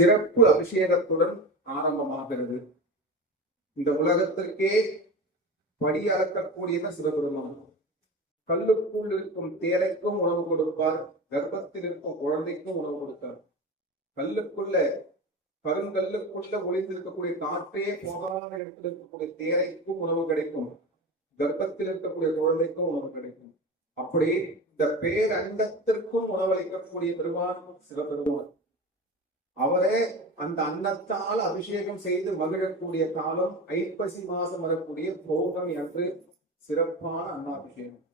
சிறப்பு அபிஷேகத்துடன் ஆரம்பமாகிறது. இந்த உலகத்திற்கே படி அளக்கக்கூடியது சிவபெருமான். கல்லுக்குள் இருக்கும் தேரைக்கும் உணவு கொடுப்பார் கர்ப்பத்தில் இருக்கும் குழந்தைக்கும் உணவு கொடுப்பார் கல்லுக்குள்ள கருங்கல்லுக்குள்ள ஒளிந்திருக்கக்கூடிய காற்றே போகாத இடத்தில் இருக்கக்கூடிய தேரைக்கும் உணவு கிடைக்கும். கர்ப்பத்தில் இருக்கக்கூடிய குழந்தைக்கும் உணவு கிடைக்கும். அப்படி இந்த பேரண்டத்திற்கும் உணவளிக்கக்கூடிய பெருமான் சிவபெருமான். அவரே அந்த அன்னத்தால் அபிஷேகம் செய்து மகிழக்கூடிய காலம் ஐப்பசி மாசம் வரக்கூடிய போகம் என்று சிறப்பான அன்னாபிஷேகம்.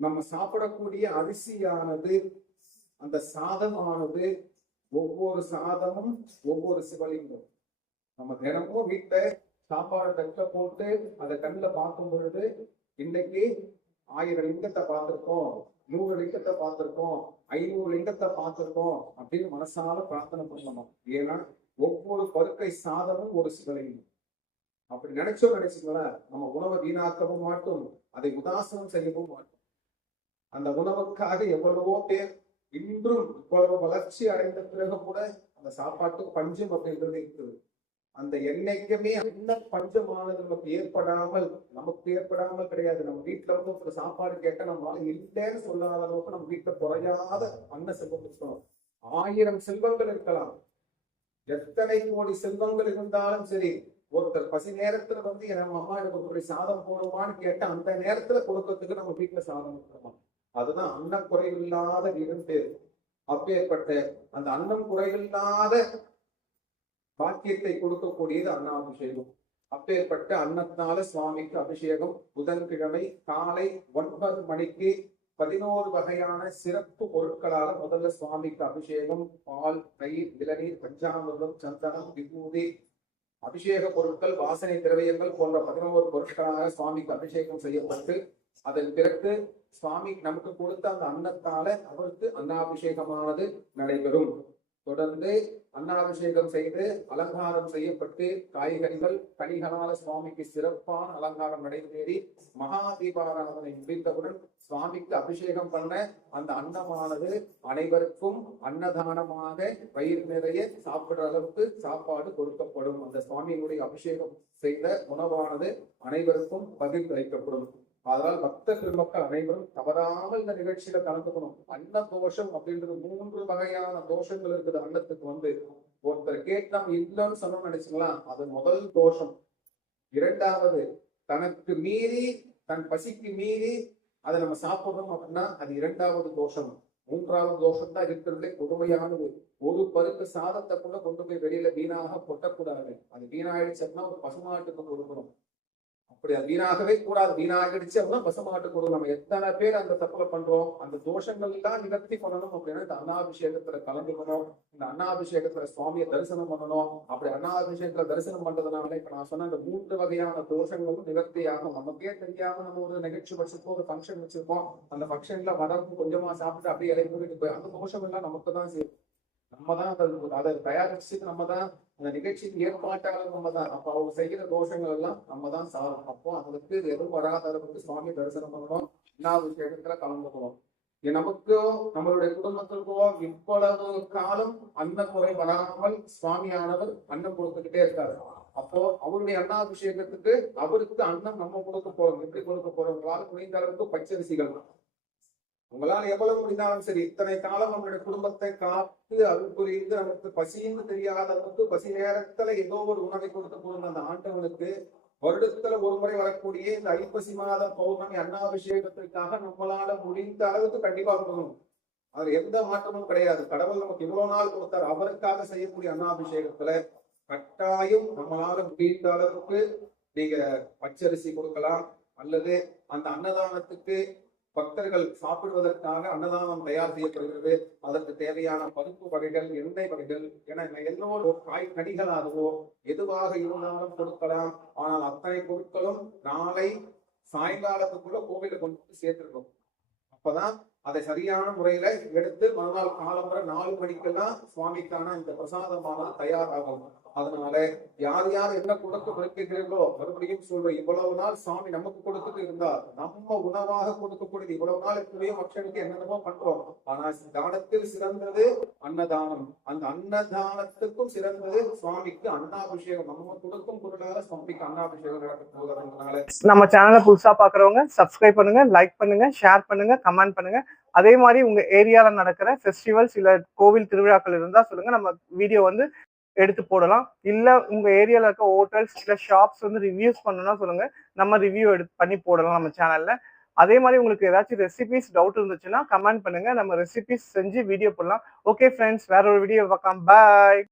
நம்ம சாப்பிடக்கூடிய அரிசியானது அந்த சாதமானது ஒவ்வொரு சாதமும் ஒவ்வொரு சிவலிங்கம். நம்ம தினமும் வீட்டை சாப்பாடு தட்ட போட்டு அதை கண்ணில் பார்க்கும் பொழுது இன்னைக்கு ஆயிரம் லிங்கத்தை பார்த்துருக்கோம் நூறு லிங்கத்தை பார்த்துருக்கோம் ஐநூறு லிங்கத்தை பார்த்துருக்கோம் அப்படின்னு மனசால பிரார்த்தனை பண்ணணும். ஏன்னா ஒவ்வொரு பருக்கை சாதமும் ஒரு சிவலிங்கம். அப்படி நினைச்சோம் நினைச்சுங்களேன் நம்ம உணவை வீணாக்கவும் மாட்டோம் அதை உதாசனம் செய்யவும் மாட்டோம். அந்த உணவுக்காக எவ்வளவோ பேர் இன்றும் இவ்வளவு வளர்ச்சி அடைந்த பிறகு கூட அந்த சாப்பாட்டுக்கு பஞ்சம் அப்படின்றது இருக்குது. அந்த என்னைக்குமே என்ன பஞ்சமானது நமக்கு ஏற்படாமல் நமக்கு ஏற்படாமல் கிடையாது. நம்ம வீட்டுல வந்து ஒரு சாப்பாடு கேட்டா நம்ம இல்லைன்னு சொல்லாத அளவுக்கு நம்ம வீட்டுல குறையாத அன்ன செல்வம் இருக்கணும். ஆயிரம் செல்வங்கள் இருக்கலாம். எத்தனை கோடி செல்வங்கள் இருந்தாலும் சரி ஒருத்தர் பசி நேரத்துல வந்து நம்ம அம்மா எனக்கு ஒரு சாதம் போடுமான்னு கேட்டா அந்த நேரத்துல கொடுக்கறதுக்கு நம்ம வீட்டுல சாதம் கொடுக்கணும் அதுதான் அன்னம் குறைவில்லாத வீடும் பேர். அப்பேற்பட்ட அந்த அன்னம் குறைவில்லாத பாக்கியத்தை கொடுக்கக்கூடியது அன்னாபிஷேகம். அப்பேற்பட்ட அன்னத்தால சுவாமிக்கு அபிஷேகம். புதன்கிழமை காலை ஒன்பது மணிக்கு பதினோரு வகையான சிறப்பு பொருட்களால முதல்ல சுவாமிக்கு அபிஷேகம். பால் தயிர் இளநீர் பஞ்சாமிர்தம் சந்தனம் விபூதி அபிஷேக பொருட்கள் வாசனை திரவியங்கள் போன்ற பதினோரு பொருட்களாக சுவாமிக்கு அபிஷேகம் செய்யப்பட்டு அதன் பிறகு சுவாமி நமக்கு கொடுத்த அந்த அன்னத்தால அவருக்கு அன்னாபிஷேகமானது நடைபெறும். தொடர்ந்து அன்னாபிஷேகம் செய்து அலங்காரம் செய்யப்பட்டு காய்கறிகள் கனிகளால சுவாமிக்கு சிறப்பான அலங்காரம் நடைபெறி மகா தீபாராதனை முடிந்தவுடன் சுவாமிக்கு அபிஷேகம் பண்ண அந்த அன்னமானது அனைவருக்கும் அன்னதானமாக வயிறு நிறைய சாப்பிடுற அளவுக்கு சாப்பாடு கொடுக்கப்படும். அந்த சுவாமியினுடைய அபிஷேகம் செய்த உணவானது அனைவருக்கும் பகிர்ந்து வைக்கப்படும் அதனால் பக்த பெருமக்கள் அனைவரும் தவறாமல் இந்த நிகழ்ச்சியில கலந்துக்கணும். அன்ன தோஷம் அப்படின்றது மூன்று வகையான தோஷங்கள் இருக்குது அன்னத்துக்கு வந்து. ஒருத்தர் கேட்டா இல்லைன்னு சொன்னோம்னு நினைச்சுங்களா அது முதல் தோஷம். இரண்டாவது தனக்கு மீறி தன் பசிக்கு மீறி அதை நம்ம சாப்பிடுறோம் அப்படின்னா அது இரண்டாவது தோஷம். மூன்றாவது தோஷம் தான் இருக்கிறதே கொடுமையானது. ஒரு பருக்கு சாதத்தை கூட கொண்டு போய் வெளியில வீணாக கொட்டக்கூடாது. அது வீணாயிடுச்சு அப்படின்னா ஒரு பசுமாட்டுக்கு கொடுக்கணும். அப்படி அது வீணாகவே கூடாது. வீணாகிடுச்சு அப்படின்னா பசமாட்டு கொடுக்கணும் நம்ம எத்தனை பேர் அந்த தப்புல பண்றோம்? அந்த தோஷங்கள் எல்லாம் நிவர்த்தி பண்ணணும் அப்படின்னா இந்த அண்ணாபிஷேகத்துல கலந்துக்கணும். இந்த அண்ணாபிஷேகத்துல சுவாமியை தரிசனம் பண்ணணும். அப்படி அண்ணாபிஷேகத்துல தரிசனம் பண்றதுனால இப்ப நான் சொன்ன இந்த மூன்று வகையான தோஷங்களும் நிவர்த்தி ஆகும் நமக்கே தெரியாம நம்ம ஒரு நிகழ்ச்சி வச்சிருக்கோம் ஒரு ஃபங்க்ஷன் வச்சிருக்கோம். அந்த ஃபங்க்ஷன்ல வரவு கொஞ்சமா சாப்பிட்டு அப்படியே இலைக்கு போயிட்டு போய் அந்த தோஷம் எல்லாம் நமக்கு தான் சேரும். நம்ம தான் அதை அதை தயாரிச்சு நம்ம தான் அந்த நிகழ்ச்சிக்கு ஏற்பாட்டாளர் நம்ம தான் அப்ப அவங்க செய்கிற தோஷங்கள் எல்லாம் நம்ம தான் சாரும். அப்போ அதுக்கு எதுவும் வராத அளவுக்கு சுவாமி தரிசனம் பண்ணணும். அன்னாபிஷேகத்துல கலந்துக்கணும் நமக்கும் நமக்கோ நம்மளுடைய குடும்பத்திற்கோ இவ்வளவு காலம் அன்ன குறை வராமல் சுவாமியானவர் அன்னம் கொடுத்துக்கிட்டே இருக்காரு. அப்போ அவருடைய அன்னாபிஷேகத்துக்கு அவருக்கு அன்னம் நம்ம கொடுக்க போறோம். எப்படி கொடுக்க போறோம் முடிந்த அளவுக்கு பச்சரிசிகள். உங்களால் எவ்வளவு முடிந்தாலும் சரி இத்தனை காலம் நம்மளுடைய குடும்பத்தை காத்து அருள் புரிந்து நமக்கு பசின்னு தெரியாத அளவுக்கு பசி நேரத்துல ஏதோ ஒரு உணவை கொடுத்து போன அந்த ஆண்டவனுக்கு வருடத்துல ஒரு முறை வரக்கூடிய இந்த ஐப்பசி மாத பௌர்ணமி அன்னாபிஷேகத்திற்காக நம்மளால முடிந்த அளவுக்கு கண்டிப்பா கொடுக்கணும். அதுல எந்த மாற்றமும் கிடையாது. கடவுள் நமக்கு இவ்வளவு நாள் கொடுத்தார். அவருக்காக செய்யக்கூடிய அன்னாபிஷேகத்துல கட்டாயம் நம்மளால முடிந்த அளவுக்கு நீங்க பச்சரிசி கொடுக்கலாம். அல்லது அந்த அன்னதானத்துக்கு பக்தர்கள் சாப்பிடுவதற்காக அன்னதானம் தயார் செய்யப்படுகிறது. அதற்கு தேவையான பருப்பு வகைகள் எண்ணெய் வகைகள் என எல்லோரும் காய் கடிகளாகவோ எதுவாக இருந்தாலும் கொடுக்கலாம். ஆனால் அத்தனை பொருட்களும் நாளை சாயங்காலத்துக்குள்ள கோவிலுக்கு கொண்டு வந்து அப்பதான் அதை சரியான முறையில எடுத்து மறுநாள் காலம்புற நாலு மணிக்கெல்லாம் சுவாமிக்கான இந்த பிரசாதமானது தயாராகும். அதனால யார் யார் என்ன கொடுக்க விரும்புகிறீர்களோ மறுபடியும் சொல்றேன். இவ்வளவு நாள் சாமி நமக்கு கொடுத்துட்டு இருந்தார். நம்ம உணவாக கொடுக்கக்கூடியது இவ்வளவு நாள் எத்தனையோ மக்களுக்கு என்னென்னமோ பண்றோம். ஆனா தானத்தில் சிறந்தது அன்னதானம். அந்த அன்னதானத்துக்கும் சிறந்தது சுவாமிக்கு அன்னாபிஷேகம். நம்ம கொடுக்கும் பொருளாக சுவாமிக்கு அன்னாபிஷேகம் நடக்க போகிறதுனால நம்ம சேனலை புதுசா பாக்குறவங்க சப்ஸ்கிரைப் பண்ணுங்க லைக் பண்ணுங்க ஷேர் பண்ணுங்க கமெண்ட் பண்ணுங்க. அதே மாதிரி உங்க ஏரியால நடக்கிற ஃபெஸ்டிவல்ஸ் இல்ல கோவில் திருவிழாக்கள் இருந்தா சொல்லுங்க. நம்ம வீடியோ வந்து எடுத்து போடலாம். இல்ல உங்க ஏரியால இருக்க ஹோட்டல்ஸ் இல்ல ஷாப்ஸ் வந்து ரிவ்யூஸ் பண்ணணும்னா சொல்லுங்க. நம்ம ரிவ்யூ எடுத்து பண்ணி போடலாம் நம்ம சேனல்ல அதே மாதிரி உங்களுக்கு ஏதாச்சும் ரெசிபிஸ் டவுட் இருந்துச்சுன்னா கமெண்ட் பண்ணுங்க. நம்ம ரெசிபிஸ் செஞ்சு வீடியோ போடலாம். ஓகே ஃப்ரெண்ட்ஸ் வேற ஒரு வீடியோ பார்க்கலாம். பாய்